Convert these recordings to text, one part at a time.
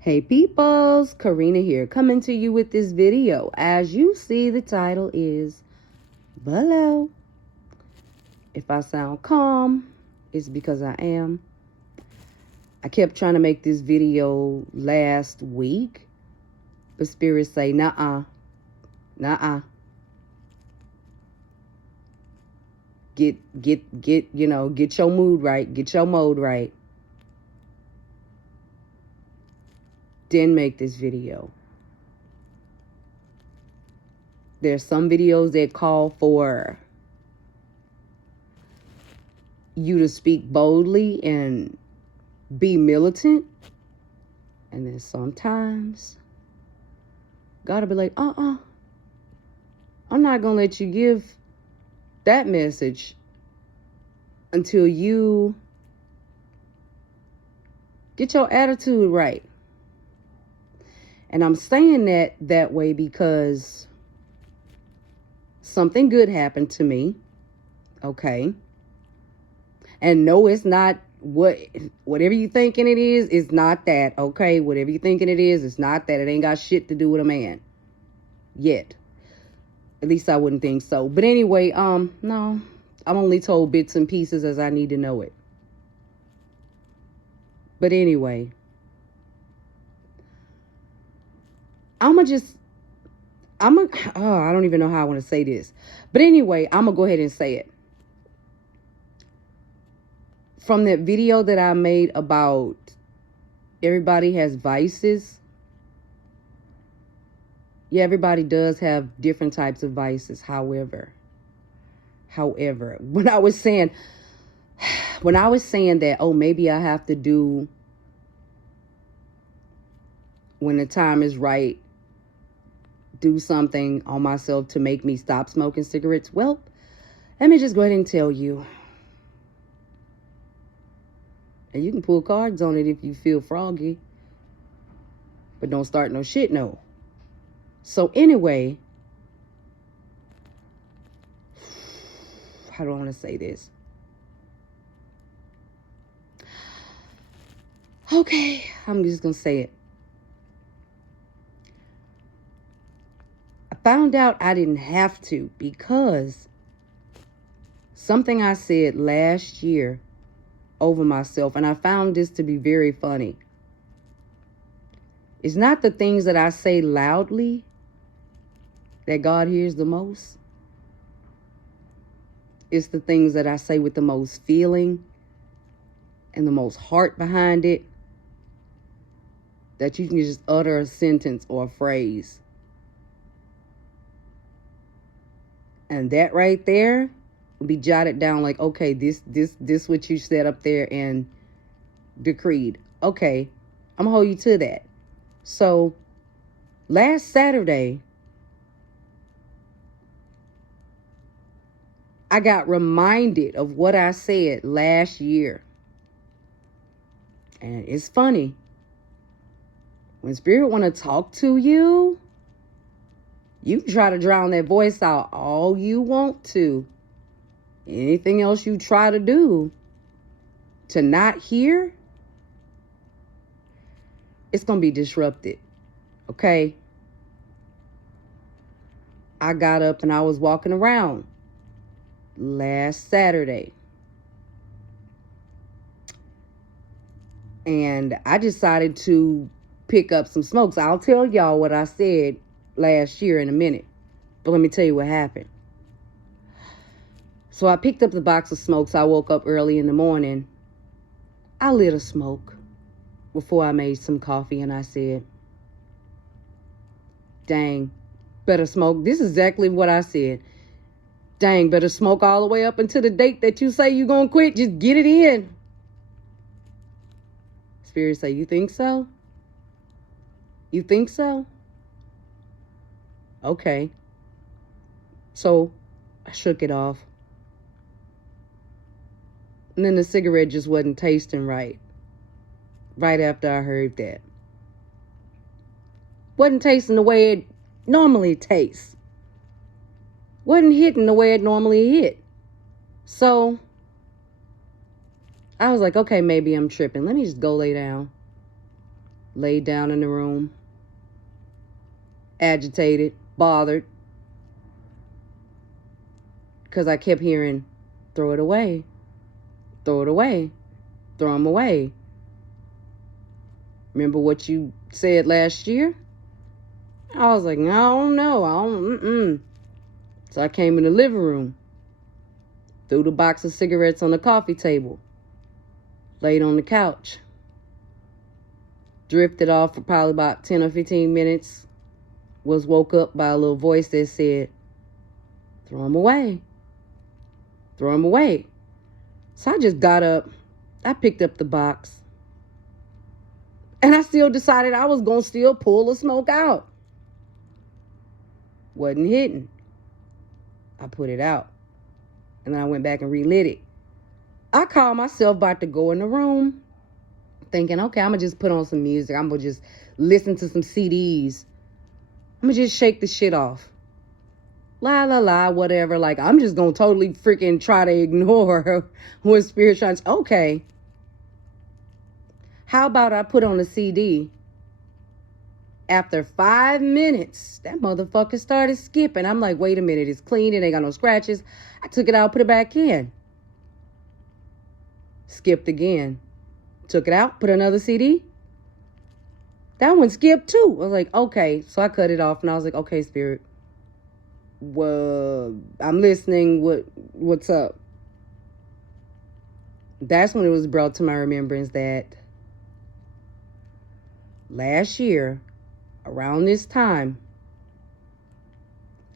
Hey peoples, Karina here, coming to you with this video. As you see, the title is Below. If I sound calm, it's because I am. I kept trying to make this video last week, but spirits say, nah. Get your mood right, get your mode right. Then make this video. There's some videos that call for you to speak boldly and be militant. And then sometimes God will be like, I'm not going to let you give that message until you get your attitude right. And I'm saying that way because something good happened to me. Okay. And no, it's not whatever you thinking it is, it's not that. Okay. Whatever you thinking it is, it's not that. It ain't got shit to do with a man. Yet. At least I wouldn't think so. But anyway, no. I'm only told bits and pieces as I need to know it. But anyway. I don't even know how I want to say this. But anyway, I'm going to go ahead and say it. From that video that I made about everybody has vices. Yeah, everybody does have different types of vices. However, when I was saying that, oh, maybe I have to do, when the time is right, do something on myself to make me stop smoking cigarettes. Well, let me just go ahead and tell you. And you can pull cards on it if you feel froggy. But don't start no shit, no. So anyway, how do I want to say this? Okay, I'm just going to say it. I found out I didn't have to because something I said last year over myself, and I found this to be very funny. It's not the things that I say loudly that God hears the most. It's the things that I say with the most feeling and the most heart behind it, that you can just utter a sentence or a phrase. And that right there will be jotted down like, okay, this what you said up there and decreed. Okay, I'm gonna hold you to that. So last Saturday, I got reminded of what I said last year. And it's funny. When Spirit want to talk to you, you can try to drown that voice out all you want to. Anything else you try to do to not hear, it's going to be disrupted. Okay? I got up and I was walking around last Saturday. And I decided to pick up some smokes. I'll tell y'all what I said last year in a minute. But let me tell you what happened. So I picked up the box of smokes. I woke up early in the morning. I lit a smoke before I made some coffee, and I said, dang, better smoke. This is exactly what I said. Dang, better smoke all the way up until the date that you say you're going to quit. Just get it in. Spirit say, you think so? You think so? Okay. So I shook it off. And then the cigarette just wasn't tasting right. Right after I heard that. Wasn't tasting the way it normally tastes. Wasn't hitting the way it normally hit. So I was like, okay, maybe I'm tripping. Let me just go lay down. laid down in the room, agitated, bothered, because I kept hearing, throw it away, throw it away, throw them away. Remember what you said last year? I was like, I don't know. So I came in the living room, threw the box of cigarettes on the coffee table, laid on the couch, drifted off for probably about 10 or 15 minutes, was woke up by a little voice that said, throw them away. Throw them away. So I just got up. I picked up the box. And I still decided I was going to still pull the smoke out. Wasn't hitting. I put it out. And then I went back and relit it. I called myself about to go in the room, thinking, okay, I'm going to just put on some music. I'm going to just listen to some CDs. I'm going to just shake the shit off. La, la, la, whatever. Like, I'm just going to totally freaking try to ignore what Spirit's trying to... Okay. How about I put on a CD? After 5 minutes, that motherfucker started skipping. I'm like, wait a minute. It's clean. It ain't got no scratches. I took it out, put it back in. Skipped again. Took it out, put another CD. That one skipped too. I was like, okay. So I cut it off and I was like, okay, Spirit. Well, I'm listening. What's up? That's when it was brought to my remembrance that last year, around this time,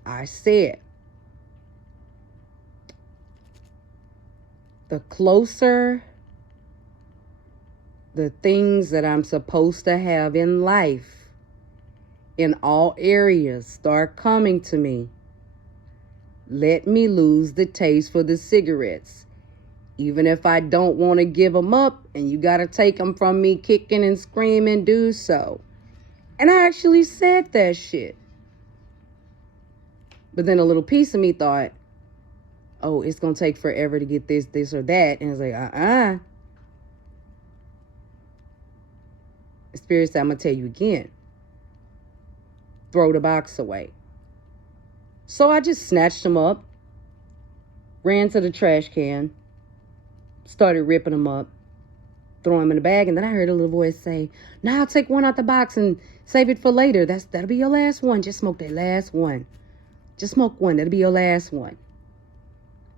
I said, the closer the things that I'm supposed to have in life, in all areas, start coming to me, let me lose the taste for the cigarettes. Even if I don't want to give them up and you got to take them from me kicking and screaming, do so. And I actually said that shit. But then a little piece of me thought, oh, it's going to take forever to get this or that. And it's like, Spirit said, I'm going to tell you again. Throw the box away. So I just snatched them up, ran to the trash can, started ripping them up, throwing them in the bag. And then I heard a little voice say, now I'll take one out the box and save it for later. That'll be your last one. Just smoke that last one. Just smoke one. That'll be your last one.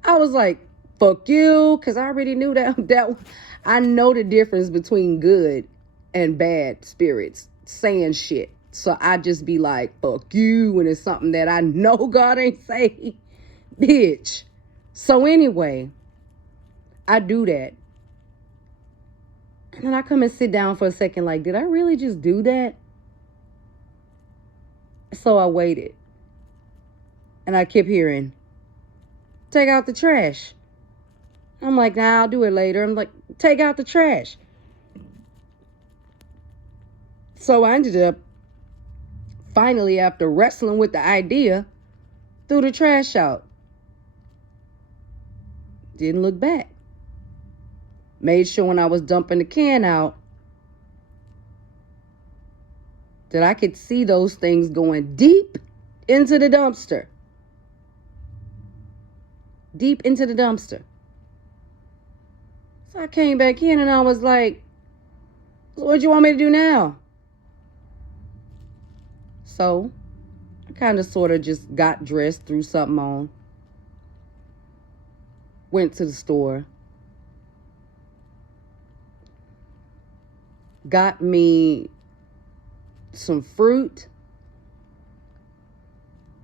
I was like, fuck you. Because I already knew that I know the difference between good and bad spirits saying shit. So I just be like, fuck you, when it's something that I know God ain't say, bitch. So anyway, I do that. And then I come and sit down for a second like, did I really just do that? So I waited. And I kept hearing, take out the trash. I'm like, nah, I'll do it later. I'm like, take out the trash. So I ended up, finally, after wrestling with the idea, threw the trash out. Didn't look back. Made sure when I was dumping the can out that I could see those things going deep into the dumpster. Deep into the dumpster. So I came back in and I was like, so what do you want me to do now? So I kind of sort of just got dressed, threw something on, went to the store, got me some fruit.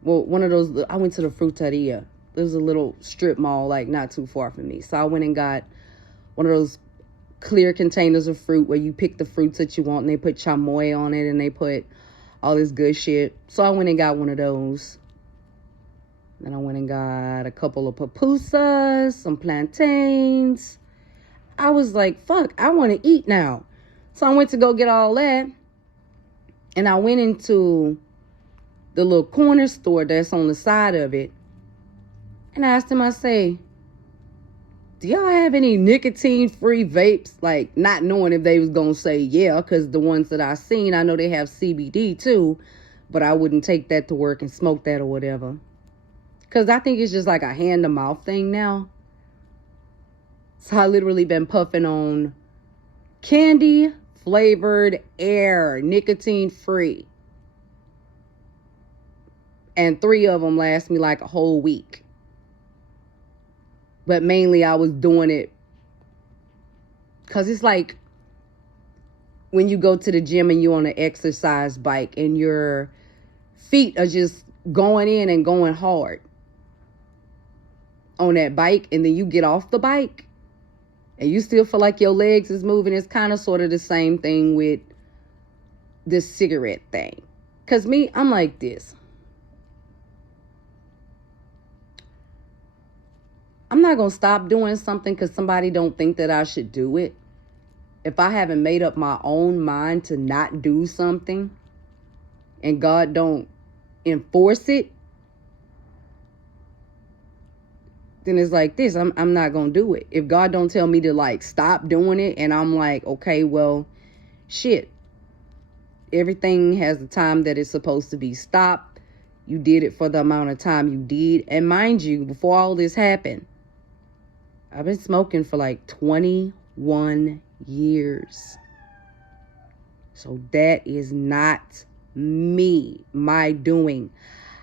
Well, one of those, I went to the fruteria. There's a little strip mall, like not too far from me. So I went and got one of those clear containers of fruit where you pick the fruits that you want and they put chamoy on it and they put all this good shit. So I went and got one of those. Then I went and got a couple of pupusas, some plantains. I was like, fuck, I want to eat now. So I went to go get all that. And I went into the little corner store that's on the side of it. And I asked him, I say, do y'all have any nicotine-free vapes? Like, not knowing if they was going to say yeah, because the ones that I seen, I know they have CBD too, but I wouldn't take that to work and smoke that or whatever. Because I think it's just like a hand-to-mouth thing now. So I literally been puffing on candy flavored air, nicotine-free. And 3 of them last me like a whole week. But mainly I was doing it because it's like when you go to the gym and you're on an exercise bike and your feet are just going in and going hard on that bike, and then you get off the bike and you still feel like your legs is moving. It's kind of sort of the same thing with this cigarette thing. Because me, I'm like this. I'm not going to stop doing something because somebody don't think that I should do it. If I haven't made up my own mind to not do something and God don't enforce it, then it's like this. I'm not going to do it. If God don't tell me to like stop doing it and I'm like, okay, well, shit. Everything has a time that it's supposed to be stopped. You did it for the amount of time you did. And mind you, before all this happened, I've been smoking for like 21 years. So that is not me, my doing.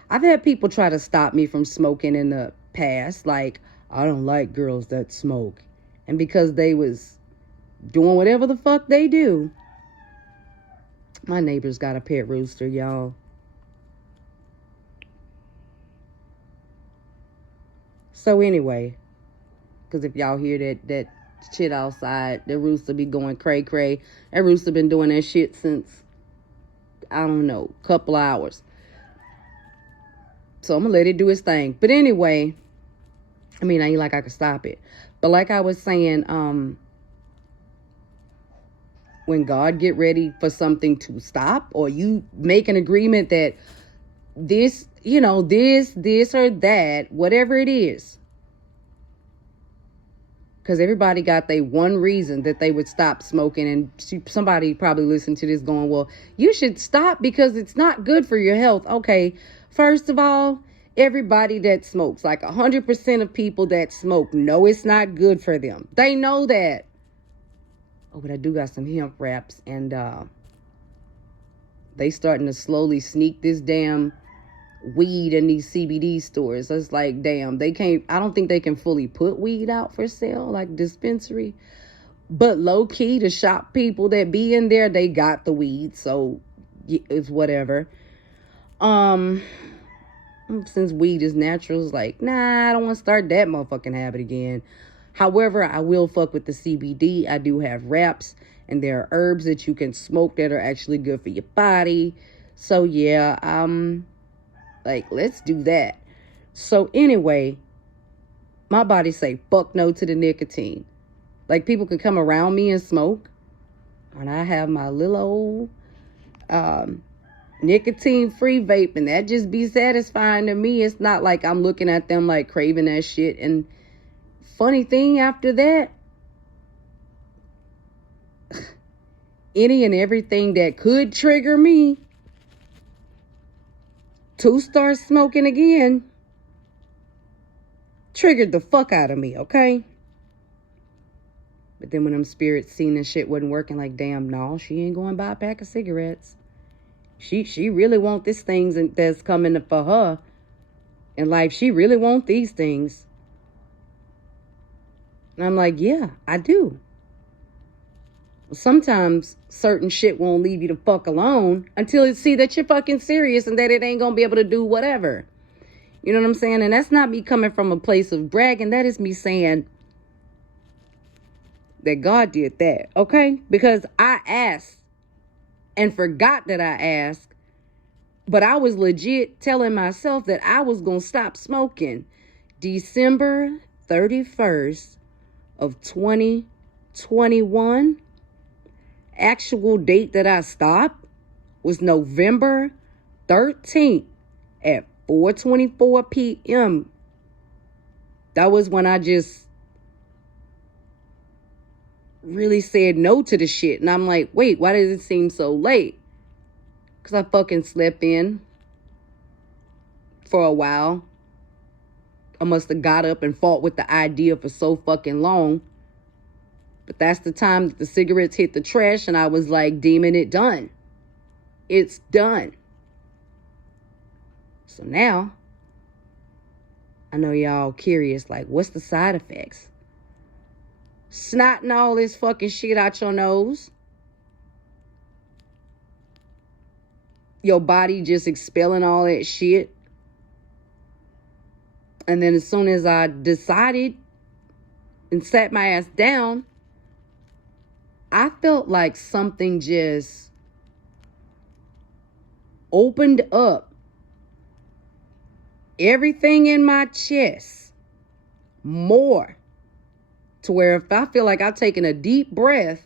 I've had people try to stop me from smoking in the past. Like, I don't like girls that smoke. And because they was doing whatever the fuck they do. My neighbor's got a pet rooster, y'all. So anyway, because if y'all hear that shit outside, the rooster be going cray-cray. That rooster been doing that shit since, I don't know, couple hours. So I'm going to let it do its thing. But anyway, I mean, I ain't like I could stop it. But like I was saying, when God get ready for something to stop, or you make an agreement that this, you know, this or that, whatever it is. Because everybody got their one reason that they would stop smoking. And somebody probably listened to this going, well, you should stop because it's not good for your health. Okay, first of all, everybody that smokes, like 100% of people that smoke, know it's not good for them. They know that. Oh, but I do got some hemp wraps. And they starting to slowly sneak this damn weed in these CBD stores. It's like, damn, they can't, I don't think they can fully put weed out for sale, like dispensary. But low key, the shop people that be in there, they got the weed. So it's whatever. Since weed is natural, it's like, nah, I don't want to start that motherfucking habit again. However, I will fuck with the CBD. I do have wraps, and there are herbs that you can smoke that are actually good for your body. So yeah, like, let's do that. So anyway, my body say fuck no to the nicotine. Like, people could come around me and smoke, and I have my little old nicotine-free vape, and that just be satisfying to me. It's not like I'm looking at them like craving that shit. And funny thing after that, any and everything that could trigger me to start smoking again triggered the fuck out of me, okay? But then when them spirits seen this shit wasn't working, like, damn, no, she ain't going to buy a pack of cigarettes. She really want this things that's coming for her in life. She really want these things. And I'm like, yeah, I do. Sometimes certain shit won't leave you the fuck alone until it see that you're fucking serious and that it ain't gonna be able to do whatever. You know what I'm saying? And that's not me coming from a place of bragging. That is me saying that God did that, okay? Because I asked and forgot that I asked, but I was legit telling myself that I was gonna stop smoking December 31st of 2021. Actual date that I stopped was November 13th at 4:24 p.m. That was when I just really said no to the shit. And I'm like, wait, why does it seem so late? Because I fucking slept in for a while. I must have got up and fought with the idea for so fucking long. But that's the time that the cigarettes hit the trash and I was like, demon, it done. It's done. So now, I know y'all curious, like, what's the side effects? Snotting all this fucking shit out your nose. Your body just expelling all that shit. And then as soon as I decided and sat my ass down, I felt like something just opened up everything in my chest more, to where if I feel like I've taken a deep breath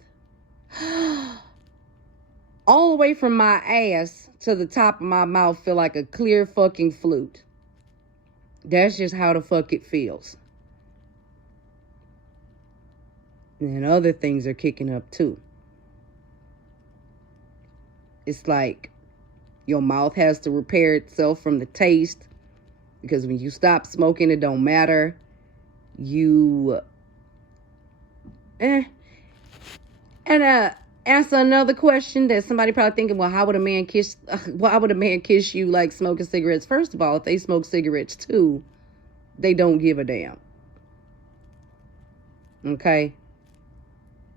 all the way from my ass to the top of my mouth, feel like a clear fucking flute. That's just how the fuck it feels. And other things are kicking up too. It's like your mouth has to repair itself from the taste, because when you stop smoking, it don't matter. Answer another question that somebody probably thinking, well, how would a man kiss you like smoking cigarettes? First of all, if they smoke cigarettes too, they don't give a damn. Okay?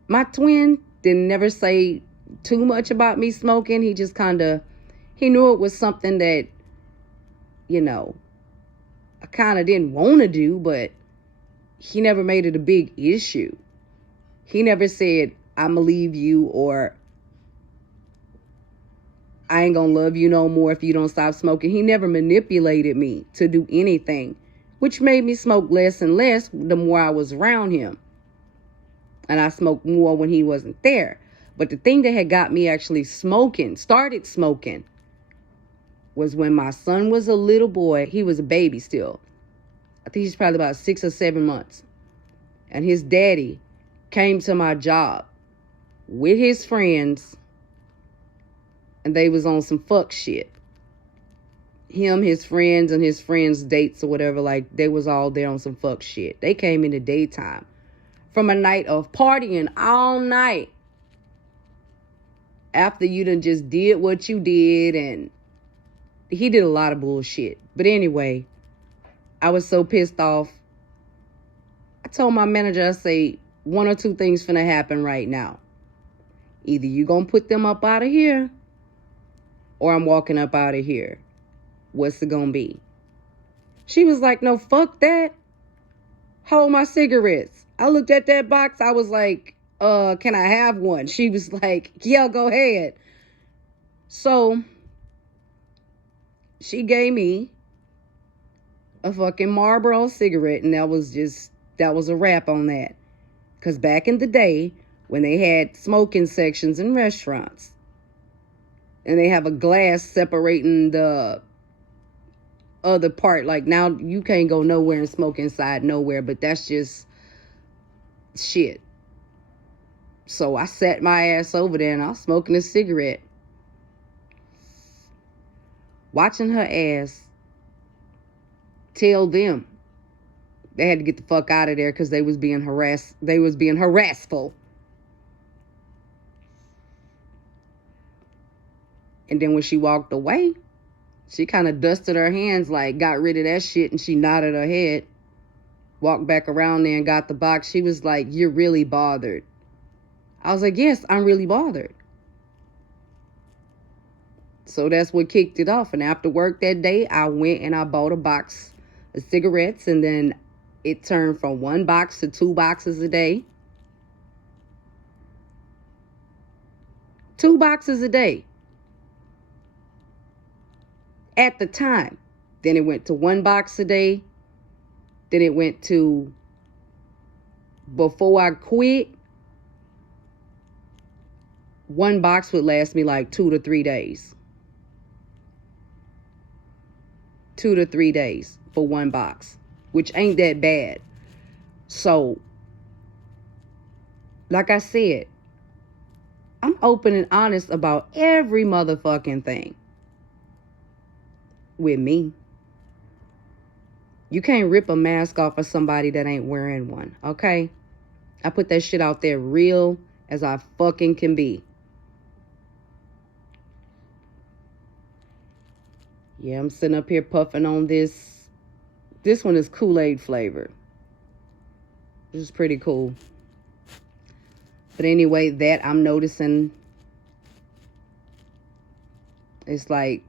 My twin didn't never say too much about me smoking. He just he knew it was something that, I kind of didn't want to do, but he never made it a big issue. He never said, I'ma leave you, or I ain't gonna love you no more if you don't stop smoking. He never manipulated me to do anything, which made me smoke less and less the more I was around him. And I smoked more when he wasn't there. But the thing that had got me actually started smoking, was when my son was a little boy. He was a baby still. I think he's probably about 6 or 7 months. And his daddy came to my job with his friends, and they was on some fuck shit. Him, his friends, and his friends' dates or whatever, like, they was all there on some fuck shit. They came in the daytime from a night of partying all night, after you done just did what you did, and he did a lot of bullshit. But anyway, I was so pissed off. I told my manager, I say, one or two things finna happen right now. Either you gonna put them up out of here, or I'm walking up out of here. What's it gonna be? She was like, no, fuck that. Hold my cigarettes. I looked at that box. I was like, can I have one? She was like, yeah, go ahead. So she gave me a fucking Marlboro cigarette, and that was a wrap on that. Because back in the day, when they had smoking sections in restaurants, and they have a glass separating the other part, like, now you can't go nowhere and smoke inside nowhere, but that's just shit. So I sat my ass over there and I was smoking a cigarette, watching her ass tell them they had to get the fuck out of there because they was being harassed. They was being harassful. And then when she walked away, she kind of dusted her hands, like, got rid of that shit, and she nodded her head, walked back around there and got the box. She was like, you're really bothered. I was like, yes, I'm really bothered. So that's what kicked it off. And after work that day, I went and I bought a box of cigarettes, and then it turned from 1 box to 2 boxes a day. 2 boxes a day. At the time. Then it went to 1 box a day. Then it went to, before I quit, 1 box would last me like 2 to 3 days. 2 to 3 days for 1 box, which ain't that bad. So Like I said, I'm open and honest about every motherfucking thing with me. You can't rip a mask off of somebody that ain't wearing one, okay? I put that shit out there real as I fucking can be. Yeah, I'm sitting up here puffing on this. This one is Kool-Aid flavored. This is pretty cool. But anyway, that I'm noticing, it's like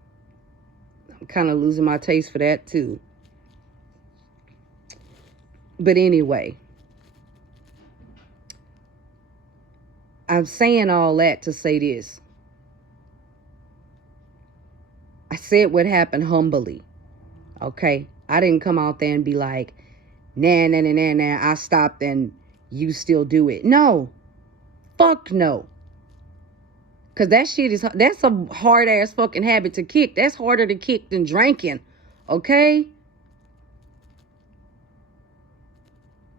I'm kind of losing my taste for that too. But anyway, I'm saying all that to say this. I said what happened humbly, okay? I didn't come out there and be like, nah, I stopped and you still do it. No. Fuck no. Because that's a hard ass fucking habit to kick. That's harder to kick than drinking, okay?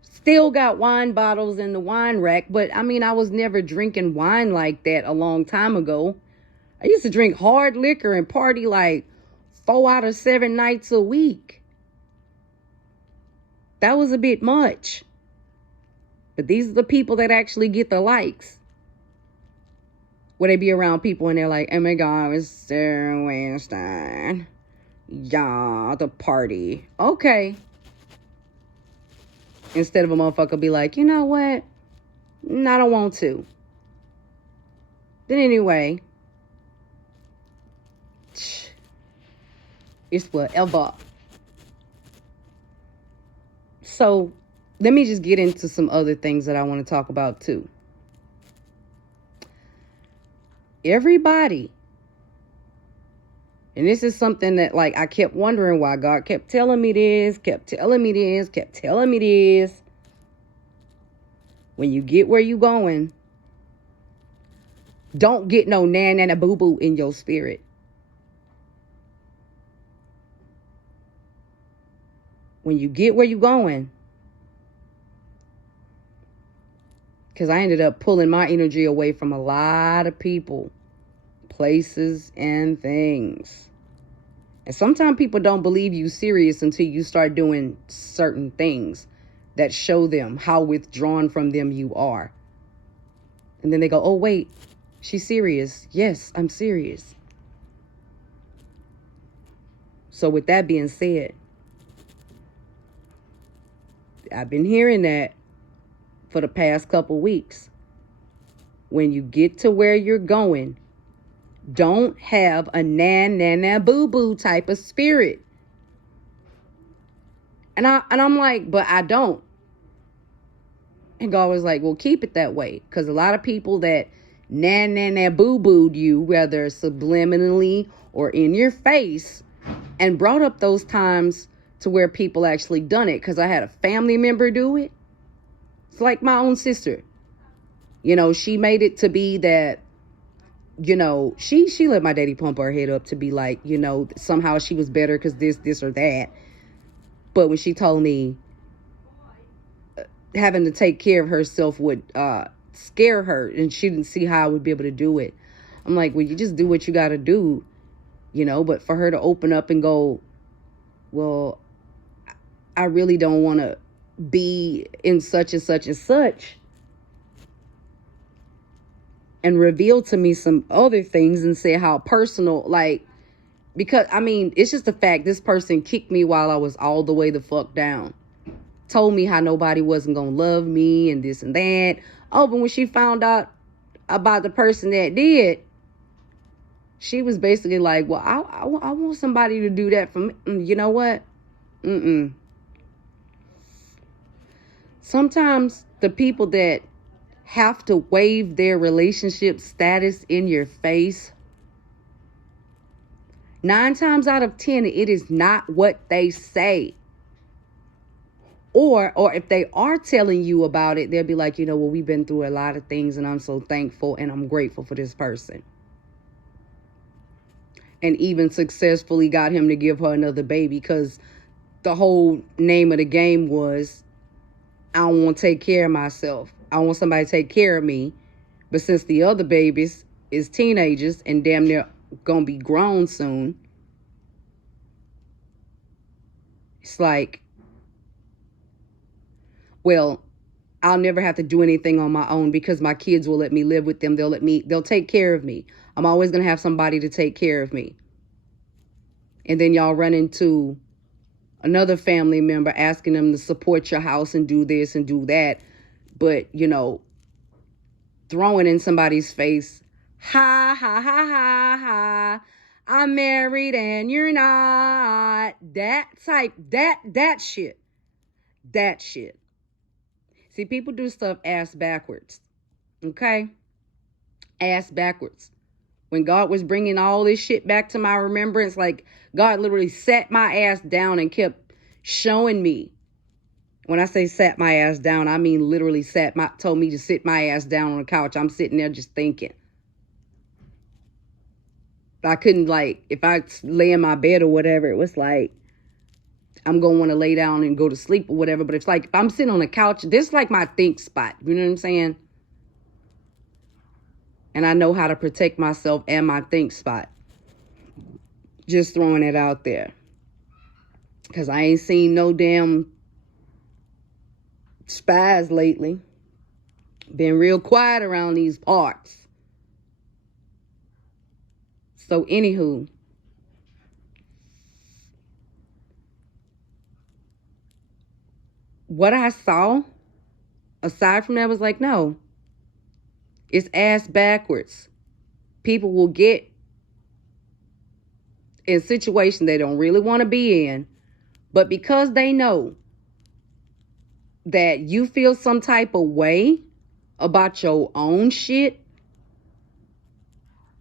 Still got wine bottles in the wine rack, but I mean, I was never drinking wine like that a long time ago. I used to drink hard liquor and party like 4 out of 7 nights a week. That was a bit much. But these are the people that actually get the likes. Where they be around people and they're like, oh my God, it's Sarah Weinstein. Yeah, the party. Okay. Instead of a motherfucker be like, you know what? No, I don't want to. Then anyway, it's whatever. So let me just get into some other things that I want to talk about too. Everybody, and this is something that like I kept wondering why God kept telling me this, kept telling me this. When you get where you going, don't get no na boo boo in your spirit. When you get where you going, because I ended up pulling my energy away from a lot of people, places, and things. And sometimes people don't believe you serious until you start doing certain things that show them how withdrawn from them you are. And then they go, oh, wait, she's serious. Yes, I'm serious. So with that being said, I've been hearing that for the past couple weeks. When you get to where you're going, don't have a na boo boo type of spirit. And I'm like, but I don't. And God was like, well, keep it that way. Because a lot of people that na boo booed you, whether subliminally or in your face, and brought up those times to where people actually done it. Because I had a family member do it. It's like my own sister. You know, she made it to be that, you know, she let my daddy pump her head up to be like, you know, somehow she was better because this or that. But when she told me having to take care of herself would scare her and she didn't see how I would be able to do it. I'm like, well, you just do what you got to do, you know. But for her to open up and go, well, I really don't want to be in such and such and such, and reveal to me some other things and say how personal, like, because, I mean, it's just the fact this person kicked me while I was all the way the fuck down. Told me how nobody wasn't going to love me and this and that. Oh, but when she found out about the person that did, she was basically like, well, I want somebody to do that for me. You know what? Sometimes the people that have to wave their relationship status in your face, 9 times out of 10, it is not what they say. Or if they are telling you about it, they'll be like, you know, well, we've been through a lot of things and I'm so thankful and I'm grateful for this person. And even successfully got him to give her another baby, because the whole name of the game was, I don't want to take care of myself. I want somebody to take care of me. But since the other babies is teenagers and damn near gonna be grown soon, it's like, well, I'll never have to do anything on my own because my kids will let me live with them. They'll take care of me. I'm always going to have somebody to take care of me. And then y'all run into another family member asking them to support your house and do this and do that. But, throwing in somebody's face, ha, ha, ha, ha, ha, I'm married and you're not. That shit. That shit. See, people do stuff ass backwards. Okay? Ass backwards. When God was bringing all this shit back to my remembrance, like God literally sat my ass down and kept showing me. When I say sat my ass down, I mean literally told me to sit my ass down on the couch. I'm sitting there just thinking. I couldn't, if I lay in my bed or whatever, it was like, I'm going to want to lay down and go to sleep or whatever. But it's like, if I'm sitting on the couch, this is like my think spot. You know what I'm saying? And I know how to protect myself and my think spot. Just throwing it out there. Because I ain't seen no damn spies lately. Been real quiet around these parts. So anywho, what I saw, aside from that, was like, no, it's ass backwards. People will get in situations they don't really want to be in, but because they know that you feel some type of way about your own shit,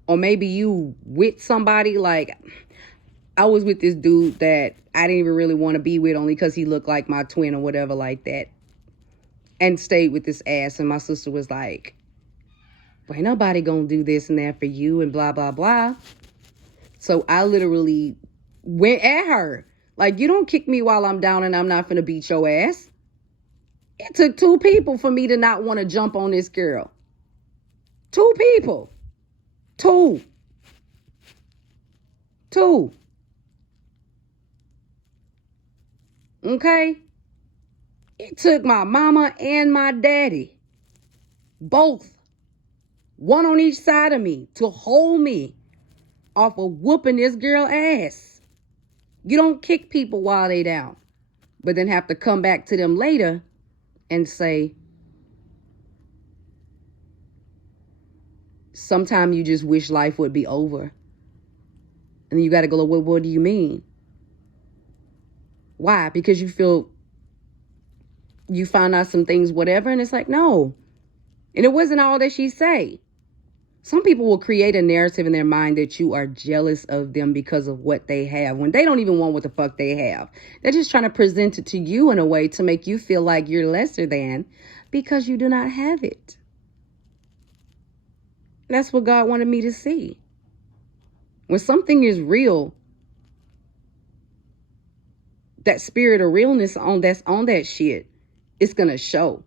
or maybe you with somebody, like I was with this dude that I didn't even really want to be with only because he looked like my twin or whatever like that, and stayed with this ass. And my sister was like, well, ain't nobody gonna do this and that for you and blah, blah, blah. So I literally went at her. Like, you don't kick me while I'm down and I'm not finna beat your ass. It took 2 people for me to not want to jump on this girl. 2 people. 2. Okay? It took my mama and my daddy, both, one on each side of me, to hold me off of whooping this girl ass. You don't kick people while they down, but then have to come back to them later and say, sometimes you just wish life would be over. And then you got to go, well, what do you mean? Why? Because you feel you found out some things, whatever. And it's like, no. And it wasn't all that she say. Some people will create a narrative in their mind that you are jealous of them because of what they have, when they don't even want what the fuck they have. They're just trying to present it to you in a way to make you feel like you're lesser than because you do not have it. That's what God wanted me to see. When something is real, that spirit of realness that's on that shit, it's going to show.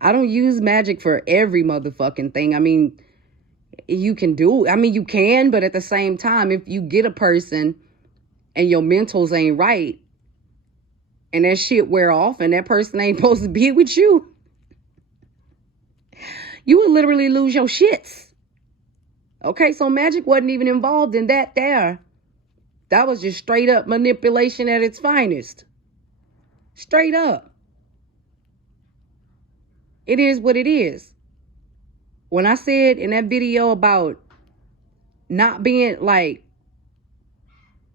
I don't use magic for every motherfucking thing. I mean, you can, but at the same time, if you get a person and your mentals ain't right and that shit wear off and that person ain't supposed to be with you, you will literally lose your shits. Okay, so magic wasn't even involved in that there. That was just straight up manipulation at its finest. Straight up. It is what it is. When I said in that video about not being like,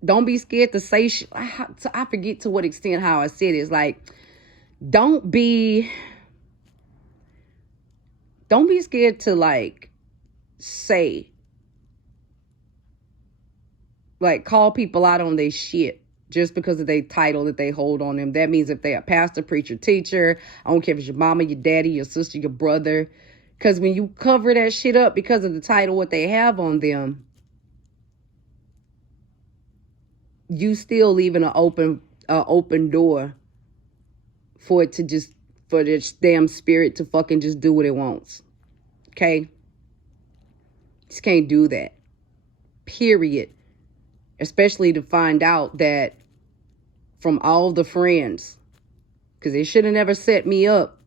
don't be scared to say shit. I forget to what extent how I said it. It's like, don't be scared to say, call people out on their shit just because of their title that they hold on them. That means if they're a pastor, preacher, teacher, I don't care if it's your mama, your daddy, your sister, your brother. Because when you cover that shit up because of the title, what they have on them, you still leaving an open door for it to just for this damn spirit to fucking just do what it wants. Okay? Just can't do that. Period. Especially to find out that from all the friends, because they should have never set me up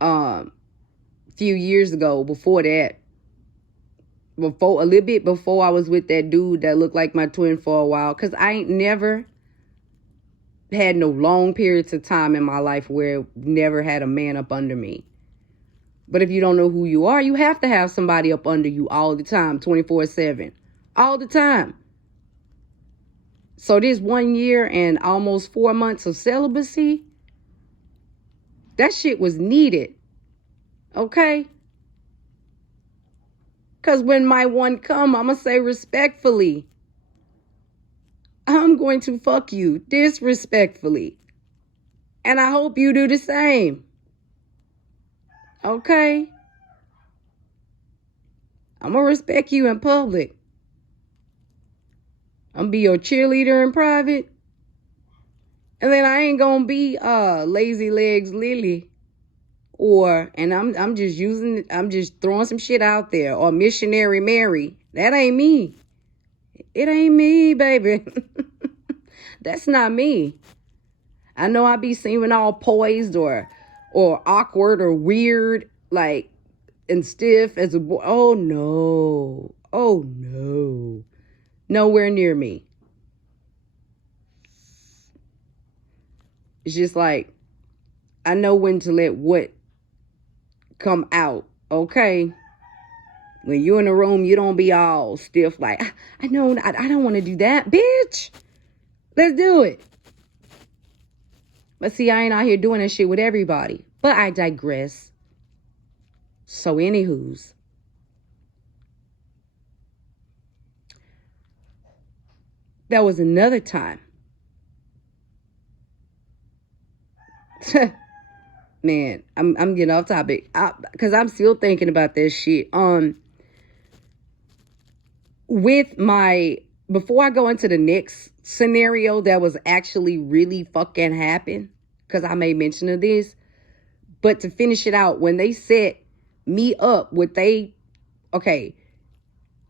a few years ago, before that. A little bit before I was with that dude that looked like my twin for a while. Because I ain't never had no long periods of time in my life where never had a man up under me. But if you don't know who you are, you have to have somebody up under you all the time, 24/7. All the time. So this 1 year and almost 4 months of celibacy, that shit was needed. Okay? Because when my one come, I'm going to say respectfully, I'm going to fuck you disrespectfully. And I hope you do the same. Okay? I'm going to respect you in public. I'm going to be your cheerleader in private. And then I ain't going to be Lazy Legs Lily. And I'm just throwing some shit out there. Or Missionary Mary. That ain't me. It ain't me, baby. That's not me. I know I be seeming all poised or awkward or weird, like, and stiff as a boy. Oh, no. Oh, no. Nowhere near me. It's just like, I know when to let what come out, okay? When you're in a room, you don't be all stiff like, I know, I don't want to do that, bitch. Let's do it. But see, I ain't out here doing that shit with everybody. But I digress. So anywho's. There was another time. Man, I'm getting off topic. Because I'm still thinking about this shit. Before I go into the next scenario that was actually really fucking happened, because I made mention of this, but to finish it out, when they set me up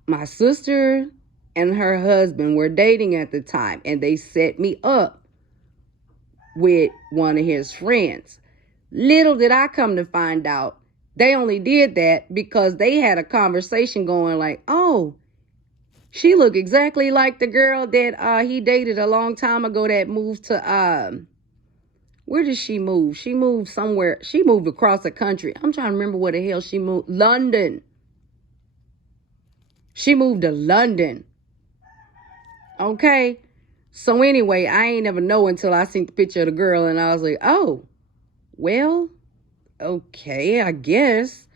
my sister and her husband were dating at the time, and they set me up with one of his friends. Little did I come to find out, they only did that because they had a conversation going like, oh, she looked exactly like the girl that he dated a long time ago that moved to, where did she move? She moved somewhere. She moved across the country. I'm trying to remember where the hell she moved. London. She moved to London. Okay? So anyway, I ain't never know until I seen the picture of the girl and I was like, oh, well, okay, I guess.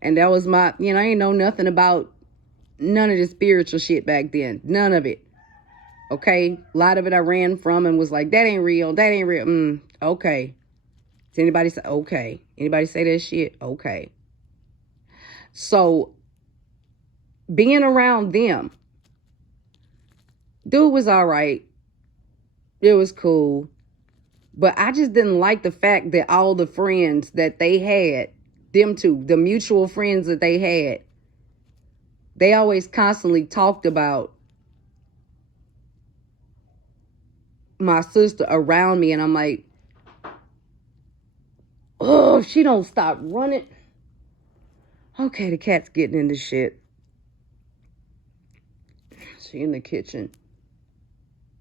And that was I ain't know nothing about none of the spiritual shit back then. None of it. Okay? A lot of it I ran from and was like, that ain't real. That ain't real. Okay. Does anybody say, okay? Anybody say that shit? Okay. So, being around them, dude was all right. It was cool. But I just didn't like the fact that all the friends that they had, them two, the mutual friends that they had, they always constantly talked about my sister around me. And I'm like, oh, if she don't stop running. Okay, the cat's getting into shit. She in the kitchen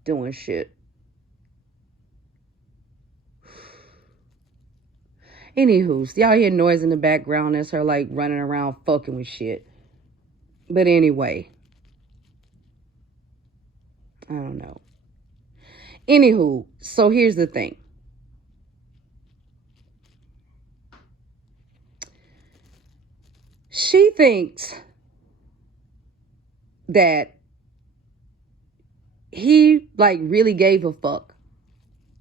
doing shit. Anywho, y'all hear noise in the background. That's her like running around fucking with shit. But anyway. I don't know. Anywho, so here's the thing. She thinks that he like really gave a fuck.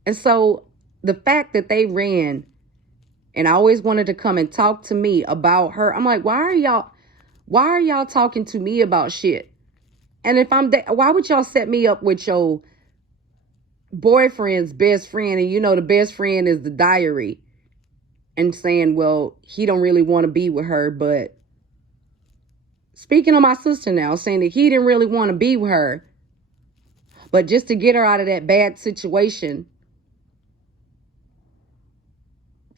And so the fact that they ran and I always wanted to come and talk to me about her, I'm like, why are y'all talking to me about shit? And if why would y'all set me up with your boyfriend's best friend? And you know the best friend is the diary. and saying, well, he don't really want to be with her. But speaking of my sister now, saying that he didn't really want to be with her, but just to get her out of that bad situation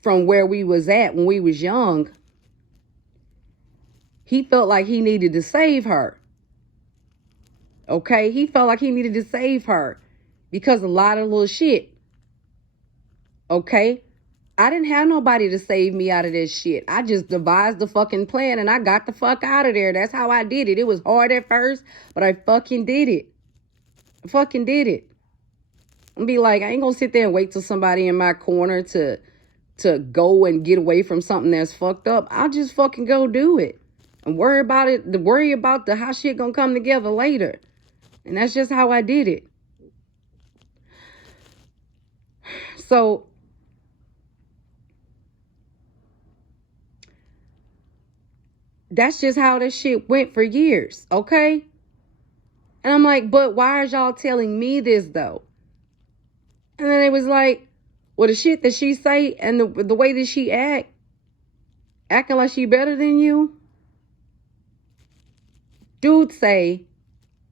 from where we was at when we was young, he felt like he needed to save her. Okay? He felt like he needed to save her because a lot of little shit. Okay? I didn't have nobody to save me out of this shit. I just devised the fucking plan and I got the fuck out of there. That's how I did it. It was hard at first, but I fucking did it. I fucking did it. And be like, I ain't gonna sit there and wait till somebody in my corner to go and get away from something that's fucked up. I'll just fucking go do it. And worry about it, worry about how shit gonna come together later. And that's just how I did it. So that's just how this shit went for years, okay? And I'm like, but why are y'all telling me this though? And then it was like, well, the shit that she say and the way that she acting like she better than you. Dude say,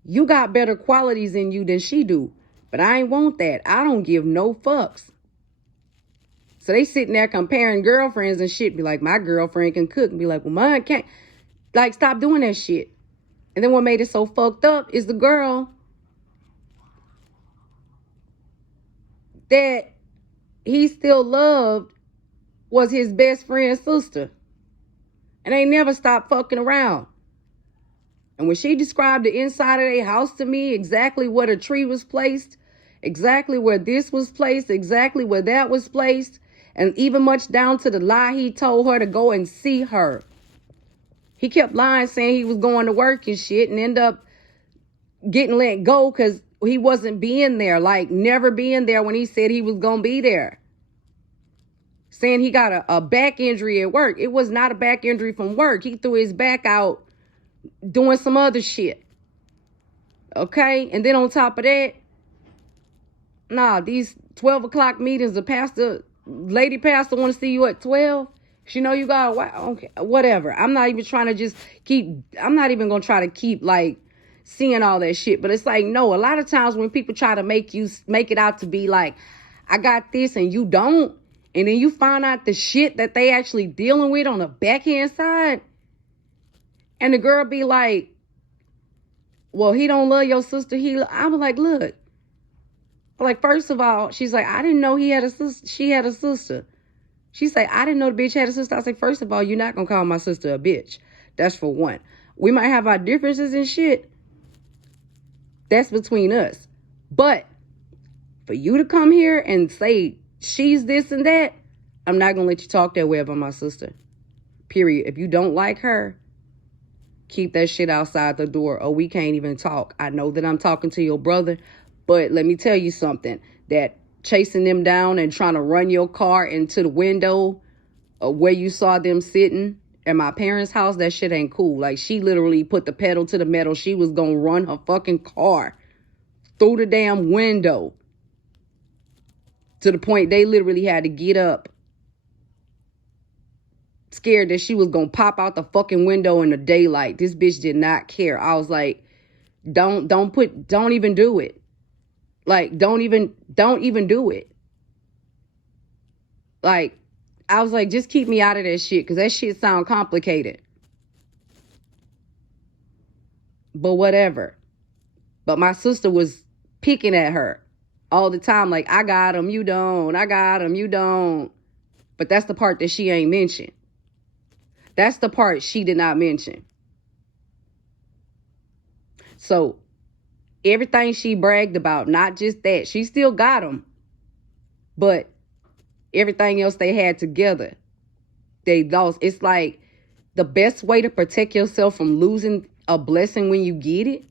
you got better qualities in you than she do. But I ain't want that. I don't give no fucks. So they sitting there comparing girlfriends and shit. Be like, my girlfriend can cook. And be like, well, mine can't. Like, stop doing that shit. And then what made it so fucked up is the girl that he still loved was his best friend's sister. And they never stopped fucking around. And when she described the inside of their house to me, exactly where the tree was placed, exactly where this was placed, exactly where that was placed, and even much down to the lie he told her to go and see her. He kept lying, saying he was going to work and shit, and ended up getting let go because he wasn't being there, like never being there when he said he was going to be there. Saying he got a back injury at work. It was not a back injury from work. He threw his back out doing some other shit. Okay? And then on top of that, nah, these 12 o'clock meetings, lady pastor want to see you at 12. She know you got, okay, whatever. I'm not even trying to I'm not even going to try to keep like seeing all that shit. But it's like, no, a lot of times when people try to make it out to be like, I got this and you don't. And then you find out the shit that they actually dealing with on the backhand side. And the girl be like, well, he don't love your sister. I was like, look. Like, first of all, she's like, I didn't know he had a sister. She had a sister. She say, I didn't know the bitch had a sister. I say, first of all, you're not going to call my sister a bitch. That's for one. We might have our differences and shit. That's between us. But for you to come here and say she's this and that, I'm not going to let you talk that way about my sister. Period. If you don't like her, keep that shit outside the door or we can't even talk. I know that I'm talking to your brother, but let me tell you something. That chasing them down and trying to run your car into the window of where you saw them sitting at my parents' house, that shit ain't cool. Like, she literally put the pedal to the metal. She was going to run her fucking car through the damn window to the point they literally had to get up, scared that she was going to pop out the fucking window in the daylight. This bitch did not care. I was like, don't even do it. Like, don't even do it. Like, I was like, just keep me out of that shit because that shit sound complicated. But whatever. But my sister was picking at her all the time. Like, I got him, you don't. I got him, you don't. But that's the part that she ain't mentioned. That's the part she did not mention. So everything she bragged about, not just that, she still got him. But everything else they had together, they lost. It's like the best way to protect yourself from losing a blessing when you get it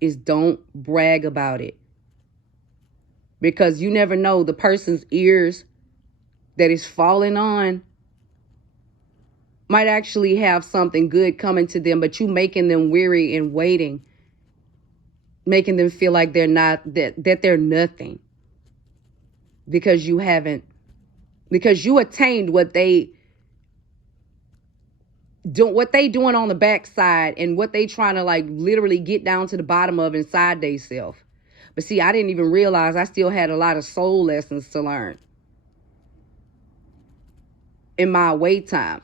is don't brag about it. Because you never know the person's ears that is falling on might actually have something good coming to them, but you making them weary and waiting, making them feel like they're not, that they're nothing because you haven't because you attained what they doing on the backside, and what they trying to like literally get down to the bottom of inside they self. But see, I didn't even realize I still had a lot of soul lessons to learn in my away time.